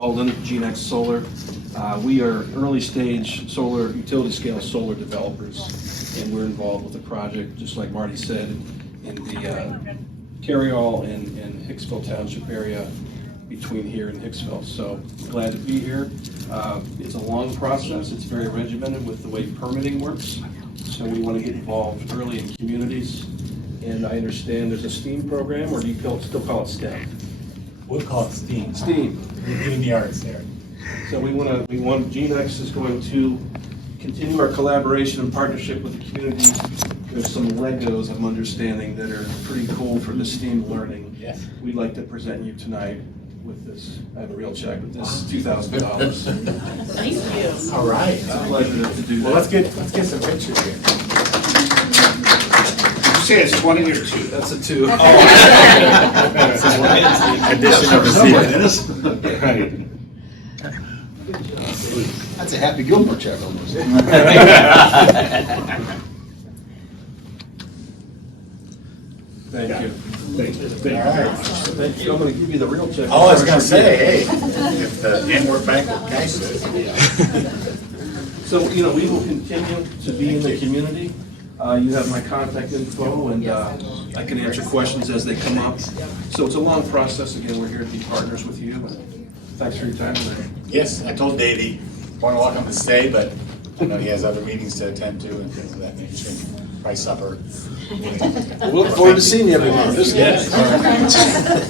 Alden, GNX Solar. We are early stage solar, utility scale solar developers, and we're involved with the project, just like Marty said, in the Cary-All and Hicksville Township area between here and Hicksville. So glad to be here. It's a long process. It's very regimented with the way permitting works. So we want to get involved early in communities. And I understand there's a STEAM program, or do you still call it STEM? We'll call it STEAM. STEAM. We're doing the arts there. So GNX is going to continue our collaboration and partnership with the community. There's some Legos I'm understanding that are pretty cool for the STEAM learning. Yes. We'd like to present you tonight with this, I have a real check with this $2,000. Thank you. All right. It's a pleasure to do that. Well, let's get some pictures here. Did you say it's 20 or 2? That's a 2. Addition of a zero. Right. That's a Happy Gilmore check almost. Thank you. All right. Thank you. I'm going to give you the real check. Oh, I was gonna say, hey, if the Antwerp Bank guy says. So, we will continue to be in the community. You have my contact info, and I can answer questions as they come up. So it's a long process. Again, we're here to be partners with you. And thanks for your time today. Yes, I told Davey, more than welcome to stay, but I know he has other meetings to attend to and things of that nature, probably supper. We look forward to seeing you every month. Yes.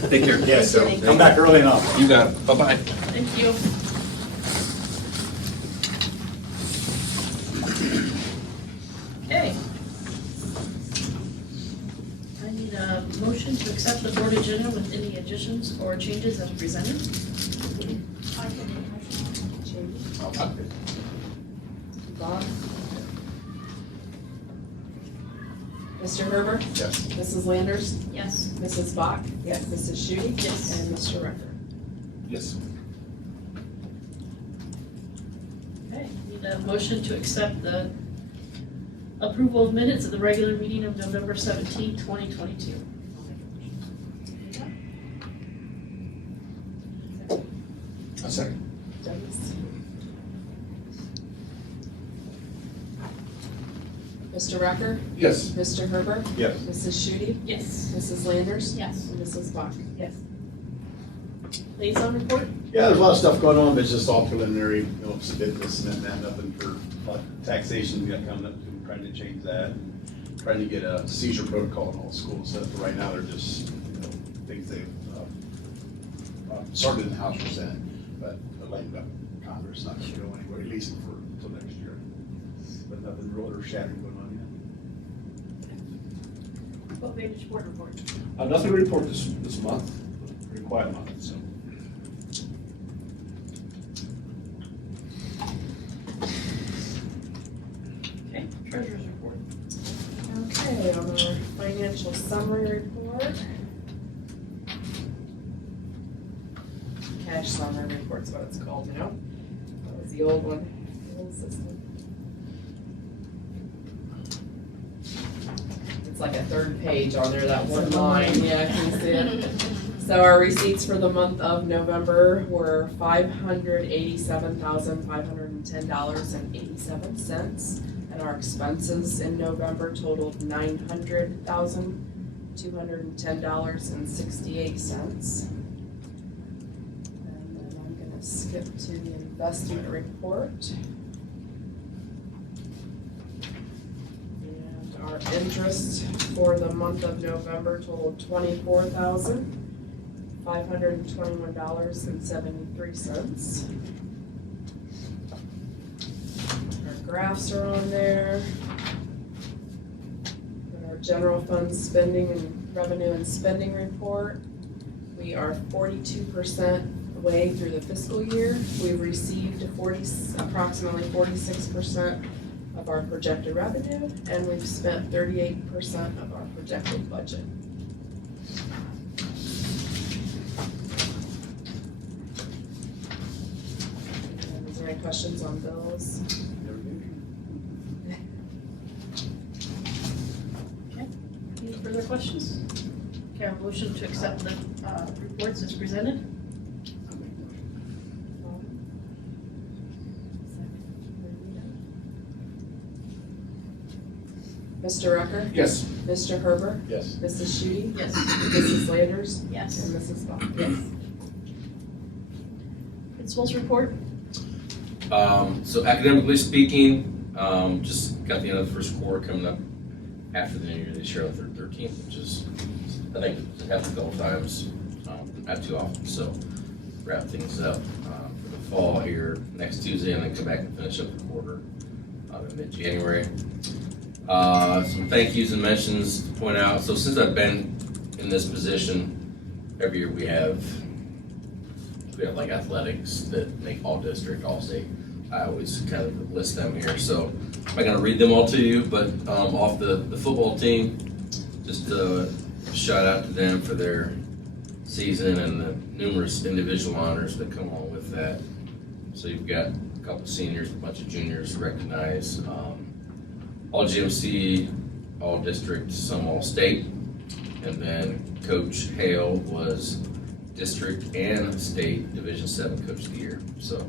Take care. Yes, so come back early enough. You got it. Bye-bye. Thank you. Okay. I need a motion to accept the board agenda with any additions or changes as presented. Bob? Mr. Herbert? Yes. Mrs. Landers? Yes. Mrs. Bach? Yes. Mrs. Shute? Yes. And Mr. Rucker? Yes. Okay, need a motion to accept the approval of minutes of the regular meeting of November 17, 2022. A second. Dennis? Mr. Rucker? Yes. Mr. Herbert? Yes. Mrs. Shute? Yes. Mrs. Landers? Yes. And Mrs. Bach? Yes. Liaison report? Yeah, there's a lot of stuff going on, but it's just all preliminary, submit this and that, nothing for like taxation we got coming up, trying to change that. Trying to get a seizure protocol in all schools, so for right now, they're just, things they've started in the House or Senate, but letting up Congress, not gonna go anywhere, at least for, until next year. But nothing real earth shattering going on What Vantage Board report? yet. Nothing to report this month, pretty quiet month, so. Okay, treasurer's report. Okay, on our financial summary report. Cash summary report's what it's called, you know? That was the old one, the old system. It's like a third page on there, that one line, yeah, can you see it? So our receipts for the month of November were $587,510.87. And our expenses in November totaled $900,210.68. And then I'm gonna skip to the investment report. And our interest for the month of November totaled $24,521.73. Our graphs are on there. And our general fund spending and revenue and spending report. We are 42% way through the fiscal year. We've received approximately 46% of our projected revenue, and we've spent 38% of our projected budget. And is there any questions on bills? Any further questions? Okay, a motion to accept the reports as presented. Mr. Rucker? Yes. Mr. Herbert? Yes. Mrs. Shute? Yes. Mrs. Landers? Yes. And Mrs. Ball? Yes. Principal's report? So academically speaking, just got the end of the first quarter coming up after the new year this year on the 13th, which is, I think, it happens a couple times, not too often, so wrap things up for the fall here next Tuesday, and then come back and finish up the quarter in mid-January. Some thank yous and mentions to point out. So since I've been in this position, every year we have like athletics that make all district, all state. I always kind of list them here. So I'm not gonna read them all to you, but off the football team, just a shout out to them for their season and the numerous individual honors that come along with that. So you've got a couple seniors, a bunch of juniors recognized, all GMC, all district, some all state, and then Coach Hale was district and state Division 7 Coach of the Year. So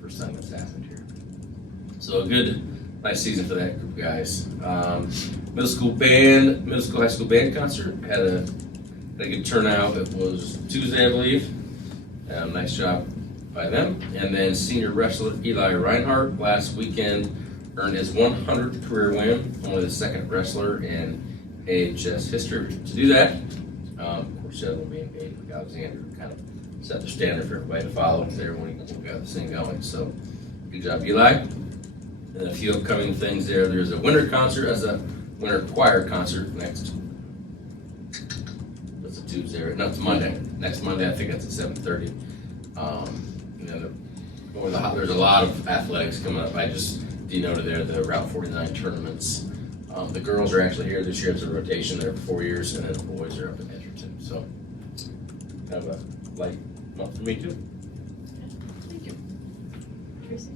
first time that's happened here. So a good, nice season for that group of guys. Middle school, high school band concert had a good turnout. It was Tuesday, I believe. Nice job by them. And then senior wrestler Eli Reinhardt last weekend earned his 100th career win, only the second wrestler in AHS history to do that. Of course, the other one being Gabe Alexander, kind of set the standard for everybody to follow because everyone got this thing going. So, good job, Eli. And a few upcoming things there. There's a winter concert, winter choir concert next. That's a Tuesday, no, it's Monday. Next Monday, I think that's at 7:30. And then there's a lot of athletics coming up. I just denoted there the Route 49 tournaments. The girls are actually here this year. It's a rotation there for 4 years, and then the boys are up in Edgerton. So, kind of a light month for me too. Thank you. Tracy?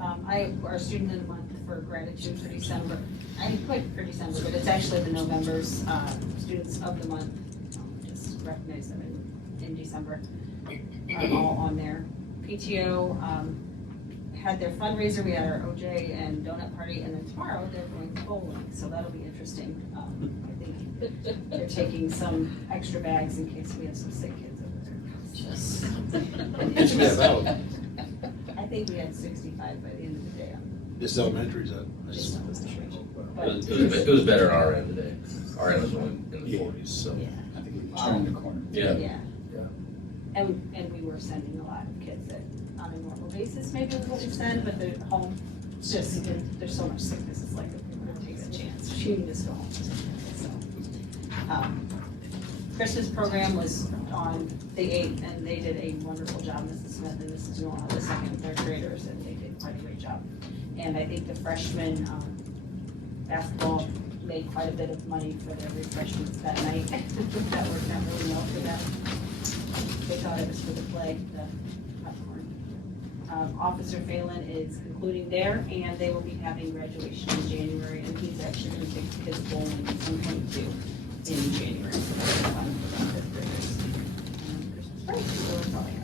Our student of the month for gratitude for December. I didn't put for December, but it's actually the November's students of the month. Just recognize them in December. All on there. PTO had their fundraiser. We had our OJ and donut party, and then tomorrow they're going bowling, so that'll be interesting. I think they're taking some extra bags in case we have some sick kids over there. I think we had 65 by the end of the day. This elementary is Just It was better on our end today. Our end was only in the 40s. So, Yeah. I think we turned the corner. yeah. Yeah. And we were sending a lot of kids that on a normal basis, maybe is what we send, but they're home. It's just, there's so much sickness, it's like, it takes a chance. She can just go home. So, Christmas program was on the 8th, and they did a wonderful job, Mrs. Smith and Mrs. Noah, the second and third graders, and they did quite a great job. And I think the freshmen basketball made quite a bit of money for their refreshments that night. That worked out really well for them. They thought it was for the play, the popcorn. Officer Phelan is concluding there, and they will be having graduation in January, and he's actually going to take his bowling in 2022 in January. So that's fun for the fifth graders. Christmas break, so that's all I have.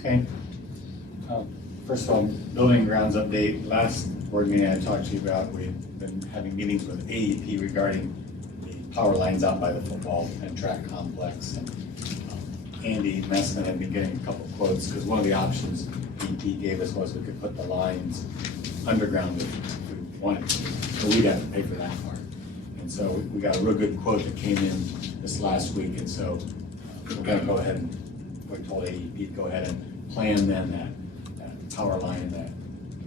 Okay. First of all, building and grounds update. Last board meeting I talked to you about, we've been having meetings with AEP regarding the power lines out by the football and track complex. And Andy Messman had been getting a couple of quotes because one of the options AEP gave us was we could put the lines underground if we wanted to, but we'd have to pay for that part. And so we got a real good quote that came in this last week, and so we're gonna go ahead and, we told AEP to go ahead and plan then that power line that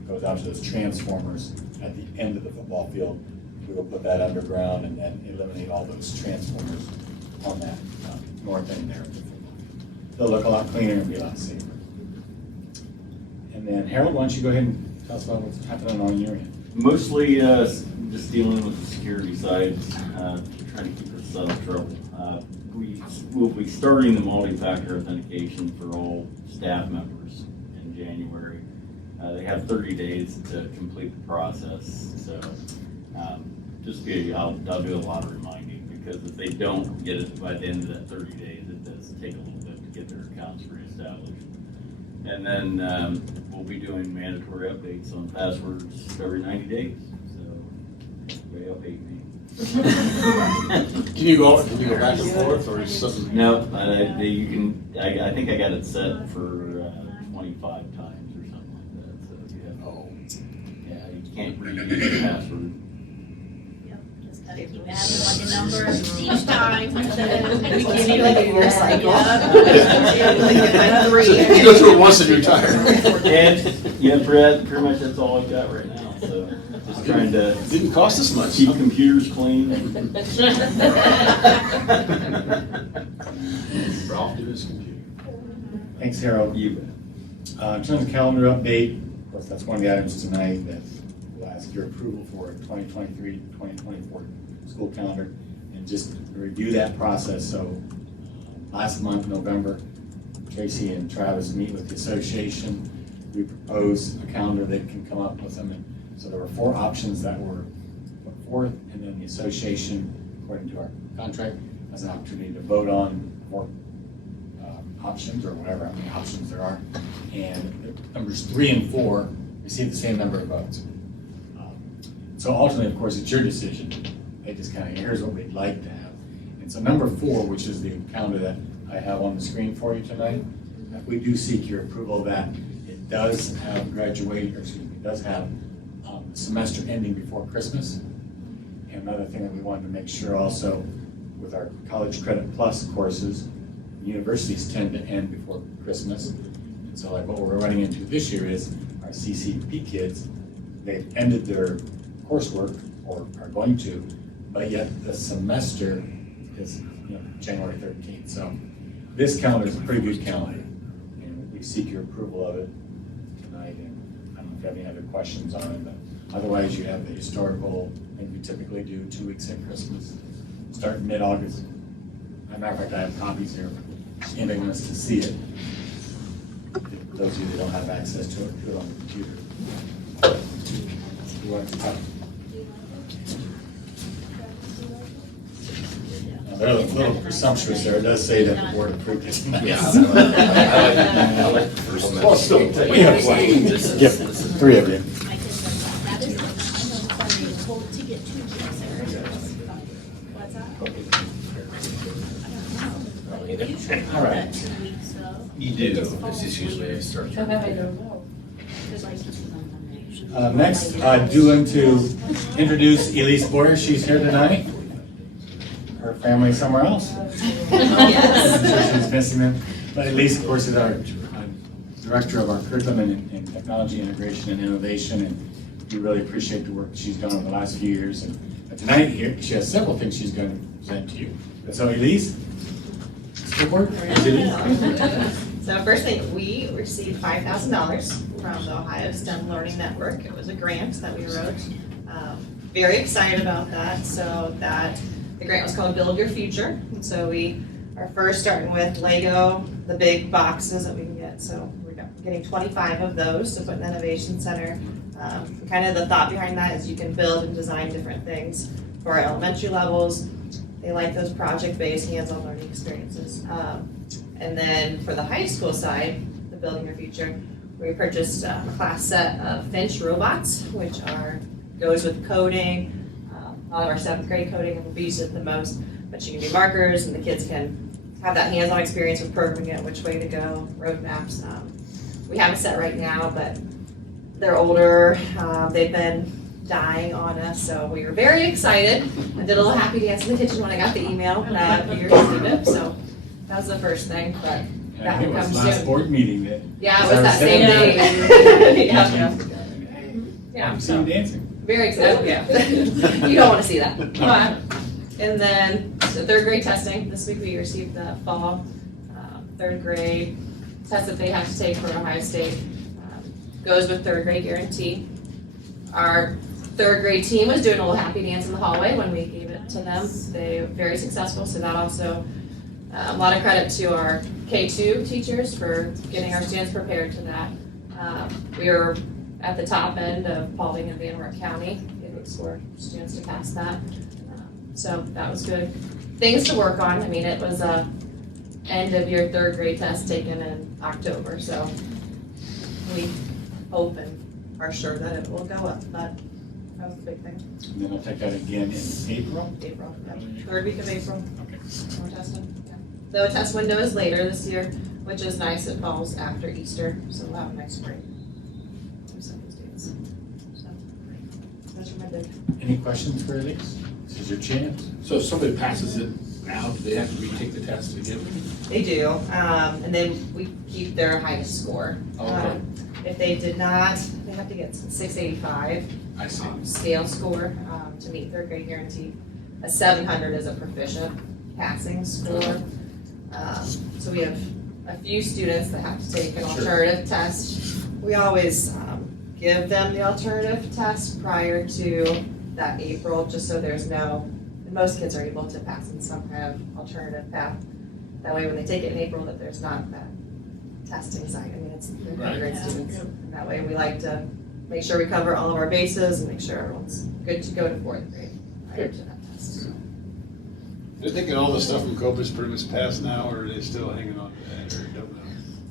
goes out to those transformers at the end of the football field. We will put that underground and then eliminate all those transformers on that north end there of the football field. They'll look a lot cleaner and be a lot safer. And then Harold, why don't you go ahead and tell us about what's happening on your end? Mostly just dealing with the security side, trying to keep us out of trouble. We will be starting the multi-factor authentication for all staff members in January. They have 30 days to complete the process, so I'll do a lot of reminding, because if they don't get it by the end of that 30 days, it does take a little bit to get their accounts reestablished. And then we'll be doing mandatory updates on passwords every 90 days. So everybody will hate me. Can you go back and forth, or is something? No, you can. I think I got it set for 25 times or something like that. So you have. Oh. Yeah, you can't reuse your password. Just gotta keep adding like a number each time. We Beginning like of a year cycle. You go through it once and retire. And yeah, pretty much that's all I've got right now. So just trying to Didn't cost us much. keep computers clean. Ralph did his computer. Thanks, Harold. You bet. In terms of calendar update, of course, that's one of the items tonight that we'll ask your approval for 2023-2024 school calendar. And just to review that process, so last month, November, Tracy and Travis meet with the association. We propose a calendar that can come up with them. And so there were 4 options that were put forth, and then the association, according to our contract, has an opportunity to vote on 4 options, or whatever, how many options there are. And the numbers 3 and 4 receive the same number of votes. So ultimately, of course, it's your decision. They just kind of, here's what we'd like to have. And so number 4, which is the calendar that I have on the screen for you tonight, we do seek your approval of that. It does have it does have semester ending before Christmas. And another thing that we wanted to make sure also with our College Credit Plus courses, universities tend to end before Christmas. And so like what we're running into this year is our CCP kids, they've ended their coursework or are going to, but yet the semester is January 13th. So this calendar is a pretty good calendar, and we seek your approval of it tonight. And I don't know if you have any other questions on it, but otherwise you have the historical thing we typically do 2 weeks at Christmas, start mid-August. As a matter of fact, I have copies here. If anybody wants to see it. Those of you that don't have access to it, do it on the computer. You want to copy? They're a little presumptuous there. It does say that the board approved it tonight. Yeah, I like the first one. Well, still, we have one. Yep, 3 of you. All right. You do. This is usually I start. Next, I do want to introduce Elise Boyer. She's here tonight. Her family somewhere else. I'm sure she's missing them. But Elise, of course, is our director of our curriculum and technology integration and innovation, and we really appreciate the work she's done over the last few years. And tonight here, she has several things she's going to present to you. So Elise, school board. So first thing, we received $5,000 from the Ohio STEM Learning Network. It was a grant that we wrote. Very excited about that. So the grant was called Build Your Future. And so we are first starting with Lego, the big boxes that we can get. So we're getting 25 of those to put in the Innovation Center. Kind of the thought behind that is you can build and design different things for our elementary levels. They like those project-based, hands-on learning experiences. And then for the high school side, the Building Your Future, we purchased a class set of Finch robots, which goes with coding. A lot of our 7th grade coding will be used it the most, but you can do markers, and the kids can have that hands-on experience with programming it, which way to go, roadmaps. We have a set right now, but they're older. They've been dying on us, so we were very excited. I did a little happy dance in the kitchen when I got the email that we received it, so that was the first thing, but that It will was come last soon. board meeting that. Yeah, it was that same day. Yeah, I'm seeing dancing. very excited, yeah. You don't want to see that. But, and then, so 3rd grade testing, this week we received the fall 3rd grade test that they have to take for Ohio State. Goes with 3rd grade guarantee. Our 3rd grade team was doing a little happy dance in the hallway when we gave it to them. They were very successful, so that also, a lot of credit to our K2 teachers for getting our students prepared to that. We were at the top end of Paulding and Van Wert County, able for students to pass that. So that was good. Things to work on. I mean, it was a end of your 3rd grade test taken in October, so we hope and are sure that it will go up, but that was the big thing. And then I'll take that again in April. April, yeah. Third week of April, Okay. more testing. Yeah. The test window is later this year, which is nice. It falls after Easter, so we'll have a nice break. Through some of these dates. So, those are my big. Any questions for Elise? This is your chance. So if somebody passes it now, do they have to retake the test again? They do, and then we keep their highest score. Okay. If they did not, they have to get 685 I see. scale score to meet third grade guarantee. A 700 is a proficient passing score. So we have a few students that have to take an alternative test. We always give them the alternative test prior to that April, just so there's no, and most kids are able to pass in some kind of alternative path. That way when they take it in April, that there's not that testing site. I mean, it's they're third grade students. And that way we like to make sure we cover all of our bases and make sure everyone's good to go to fourth grade prior to that test. They're thinking all the stuff from COPA's pretty much passed now, or are they still hanging on to that, or don't know?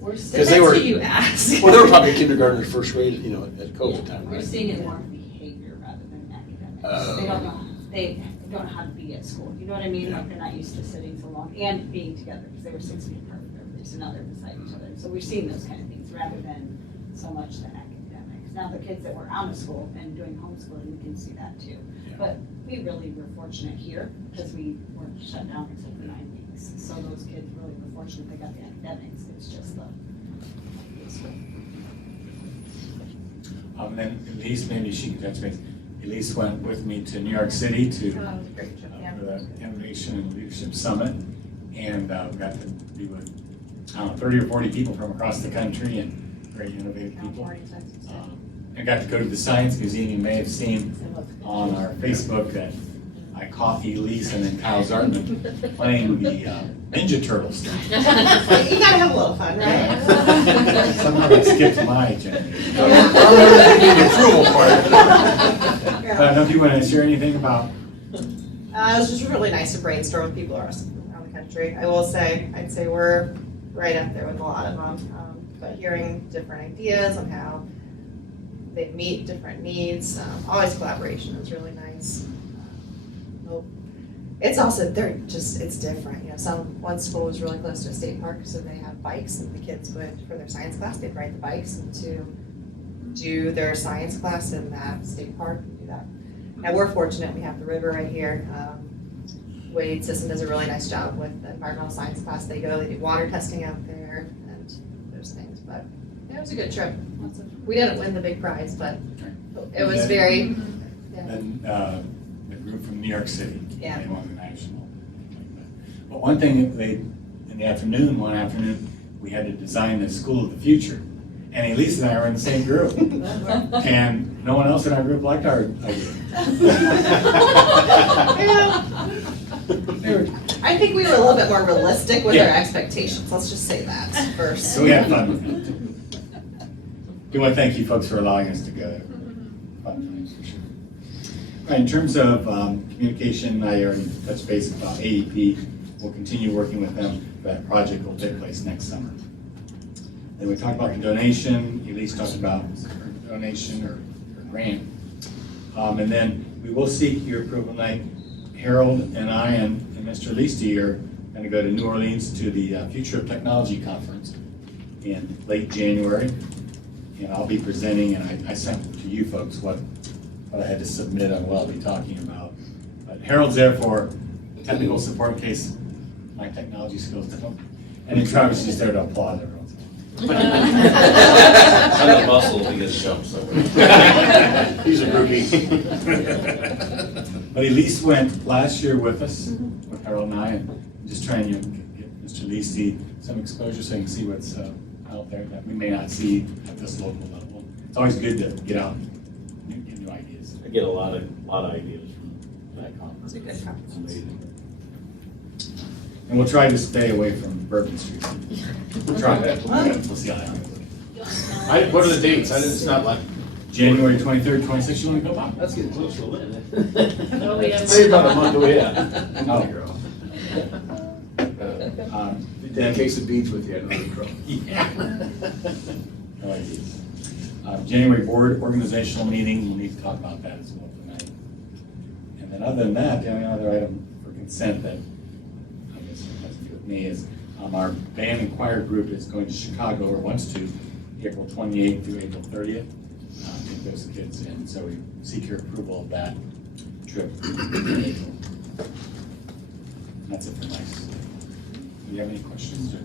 We're Because they were- who you ask. Well, they were probably kindergarten or first grade, you know, at COVID time, We're right? seeing it more of behavior rather than academics. They don't know how to be at school, you know what I mean? Like, they're not used to sitting so long and being together, because they were 6 feet apart from everybody, so now they're beside each other. So we're seeing those kind of things rather than so much the academics. Now, the kids that were out of school and doing homeschooling, we can see that too. But we really were fortunate here, because we weren't shut down except for 9 weeks. So those kids really were fortunate, they got the academics, it's just the school. Then Elise, maybe she can touch base. Elise went with me to New York City to That was a great trip, yeah. for the Innovation and Leadership Summit, and we got to be with, I don't know, 30 or 40 people from across the country, and very innovative people. California, Texas. I got to go to the Science Museum. You may have seen on our Facebook that I caught Elise and then Kyle Zartman playing the Ninja Turtle stuff. You gotta have a little fun, right? Somehow they skipped my agenda. The approval part. But I don't know if you want to share anything about. It was just really nice to brainstorm with people around the country. I will say, I'd say we're right up there with a lot of them. But hearing different ideas on how they meet different needs, always collaboration is really nice. It's also, it's different. You know, one school was really close to a state park, so they have bikes, and the kids would, for their science class, they'd ride the bikes and to do their science class in that state park and do that. And we're fortunate, we have the river right here. Wade System does a really nice job with the environmental science class. They do water testing out there and those things, but yeah, it was a good trip. We didn't win the big prize, but it was very, yeah. And the group from New York City, Yeah. they won the national. But one thing, one afternoon, we had to design the school of the future. And Elise and I were in the same group. And no one else in our group liked our idea. I think we were a little bit more realistic with Yeah. our expectations, let's just say that first. So we had fun with it. Do want to thank you folks for allowing us to go. Fun times for sure. All right, in terms of communication, I already touched base about AEP. We'll continue working with them. That project will take place next summer. Then we talked about the donation. Elise talked about her donation or grant. And then we will seek your approval tonight. Harold and I and Mr. Leasty are going to go to New Orleans to the Future of Technology Conference in late January. And I'll be presenting, and I sent to you folks what I had to submit on what I'll be talking about. But Harold's there for technical support in case my technology skills don't. And then Travis is just there to applaud everyone. I'm a muscle to get jumped somewhere. He's a groupie. But Elise went last year with us, with Harold and I, and just trying to get Mr. Leasty some exposure so he can see what's out there that we may not see at this local level. It's always good to get out and get new ideas. I get a lot of ideas from that conference. It's a good conference. It's amazing. And we'll try to stay away from Bourbon Street. We'll try that. We'll see how that goes. What are the dates? It's not like. January 23rd, 26th, you want to go by? That's getting close to a limit. Oh, we have- Maybe about a month away, Oh. Take a case of beads with you, I know you grow. Yeah. No ideas. January board organizational meeting, we'll need to talk about that as well tonight. And then other than that, the only other item for consent that I guess has to do with me is our band and choir group is going to Chicago, or wants to, April 28th through April 30th. Take those kids in, so we seek your approval of that trip in April. That's it for my. Do you have any questions or?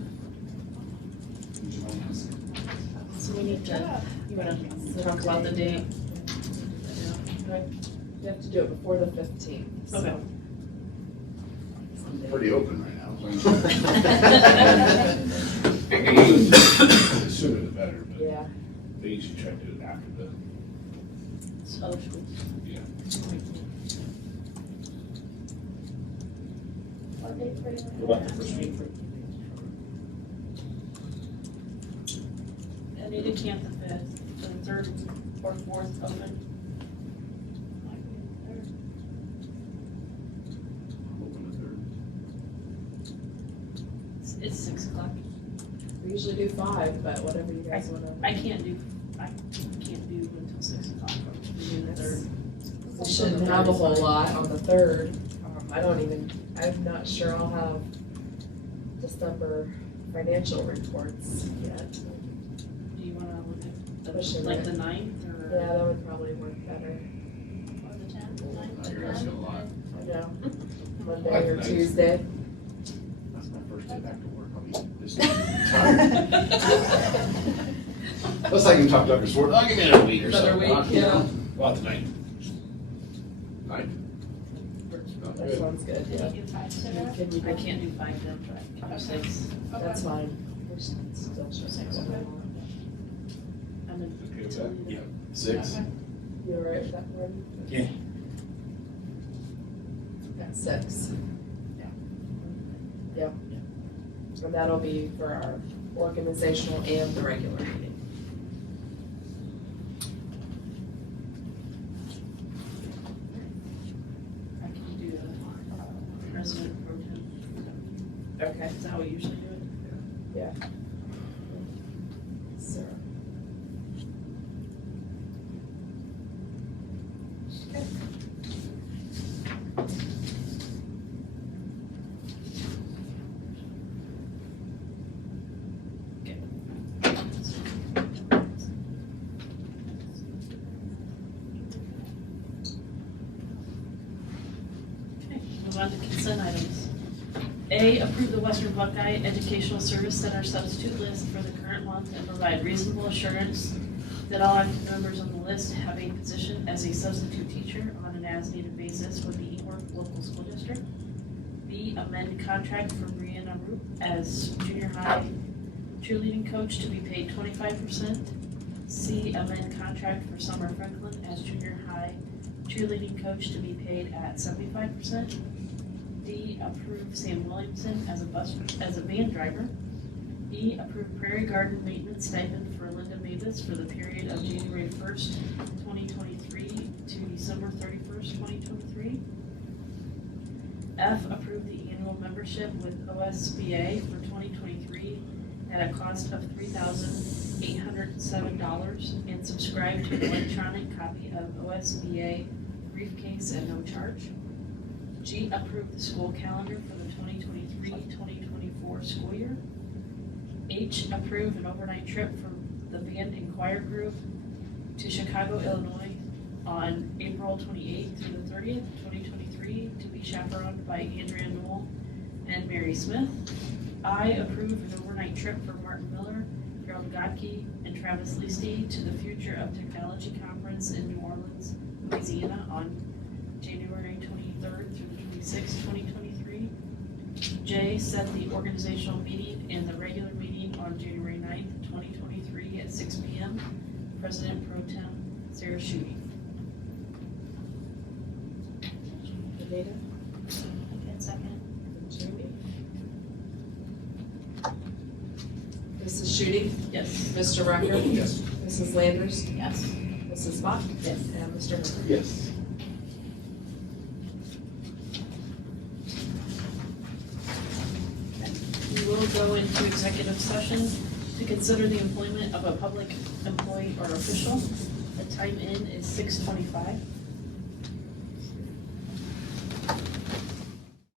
Would you mind asking? So we need to, you wanna talk about the date? You have to do it before the 15th, so. Okay. Pretty open right now. The sooner the better, but Yeah, they usually try to do it after the, Other schools. yeah. What about the first week? I need a camp the 5th, the 3rd or 4th open. It's 6 o'clock. we usually do 5, but whatever you guys wanna. I can't do until 6 o'clock. on the 3rd. We shouldn't have a whole lot on the 3rd. I'm not sure I'll have December financial reports yet. Do you wanna look at, Push it like right. the 9th or? Yeah, that would probably work better. Or the 10th, I hear that's a lot. I know. Monday or Tuesday. That's my first day back to work. I'll be just tired. Unless I can talk to Dr. Swart, I'll give me another week or so. Another week, yeah. About tonight. Night? That sounds good, yeah. Can you do 5, Sarah? Can you I do- can't do 5 then, but I can do 6. That's fine. We're still showing. I'm in. Okay with that? Yeah. 6? You all right with that one? Yeah. At 6. Yeah. And that'll be for our organizational and the regular meeting. I can do the president pro tem. Okay. Is that how we usually do it? Sarah. Okay, move on to consent items. A, approve the Western Buckeye Educational Service Center substitute list for the current month and provide reasonable assurance that all active members on the list have a position as a substitute teacher on an as-needed basis with the Antwerp Local School District. B, amend contract for Brianna Roop as junior high cheerleading coach to be paid 25%. C, amend contract for Summer Franklin as junior high cheerleading coach to be paid at 75%. D, approve Sam Williamson as a van driver. E, approve Prairie Garden maintenance stipend for Linda Mavis for the period of January 1st, 2023 to December 31st, 2023. F, approve the annual membership with OSBA for 2023 at a cost of $3,807 and subscribe to an electronic copy of OSBA briefcase at no charge. G, approve the school calendar for the 2023-2024 school year. H, approve an overnight trip for the band and choir group to Chicago, Illinois on April 28th through the 30th, 2023 to be chaperoned by Andrea Knoll and Mary Smith. I, approve an overnight trip for Martin Miller, Harold Godke, and Travis Leasty to the Future of Technology Conference in New Orleans, Louisiana on January 23rd through the 26th, 2023. J, set the organizational meeting and the regular meeting on January 9th, 2023 at 6 p.m. President Pro Tem Sarah Schutte. Anita? Okay, second. Judy? Mrs. Shooty? Yes. Mr. Rucker? Yes. Mrs. Landers? Yes. Mrs. Bach? Yes. And Mr. Herman? Yes. We will go into executive session To consider the employment of a public employee or official, the time in is 6:25.